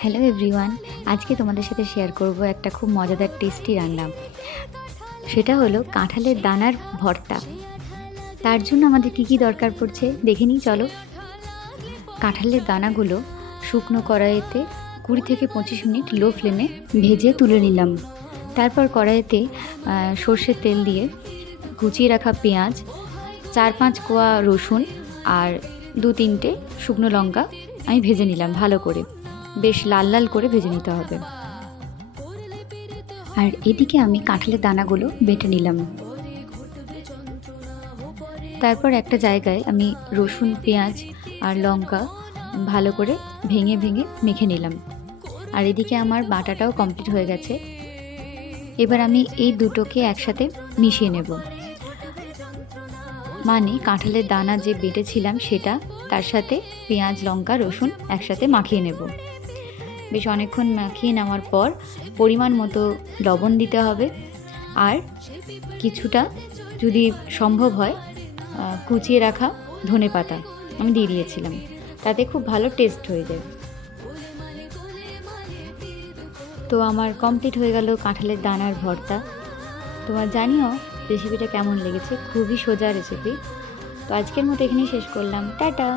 Hello everyone আজকে তোমাদের সাথে শেয়ার করব একটা খুব মজাদার টেস্টি রান্না। সেটা হলো কাঁঠালের দানার ভর্তা। তার জন্য আমাদের কি কি দরকার পড়ছে দেখে নিই, চলো। কাঁঠালের দানাগুলো শুকনো কড়াইতে কুড়ি থেকে পঁচিশ মিনিট লো ফ্লেমে ভেজে তুলে নিলাম। তারপর কড়াইতে সর্ষের তেল দিয়ে কুচিয়ে রাখা পেঁয়াজ, চার পাঁচ কোয়া রসুন আর দু তিনটে শুকনো লঙ্কা আমি ভেজে নিলাম ভালো করে। বেশ লাল লাল করে ভেজে নিতে হবে। আর এদিকে আমি কাঁঠালের দানাগুলো বেটে নিলাম। তারপর একটা জায়গায় আমি রসুন, পেঁয়াজ আর লঙ্কা ভালো করে ভেঙে ভেঙে মেখে নিলাম। আর এদিকে আমার বাটাটাও কমপ্লিট হয়ে গেছে। এবার আমি এই দুটোকে একসাথে মিশিয়ে নেব। মানে কাঁঠালের দানা যে বেটেছিলাম সেটা তার সাথে পেঁয়াজ, লঙ্কা, রসুন একসাথে মাখিয়ে নেব। বেশ অনেকক্ষণ মাখিয়ে নেওয়ার পর পরিমাণ মতো লবণ দিতে হবে। আর কিছুটা যদি সম্ভব হয় কুচিয়ে রাখা ধনে পাতা আমি দিয়ে দিয়েছিলাম। তাতে খুব ভালো টেস্ট হয়ে যায়। তো আমার কমপ্লিট হয়ে গেল কাঁঠালের দানার ভর্তা। তোমার জানিও রেসিপিটা কেমন লেগেছে? খুবই সোজা রেসিপি তো আজকের মতো এখানেই শেষ করলাম। টাটা!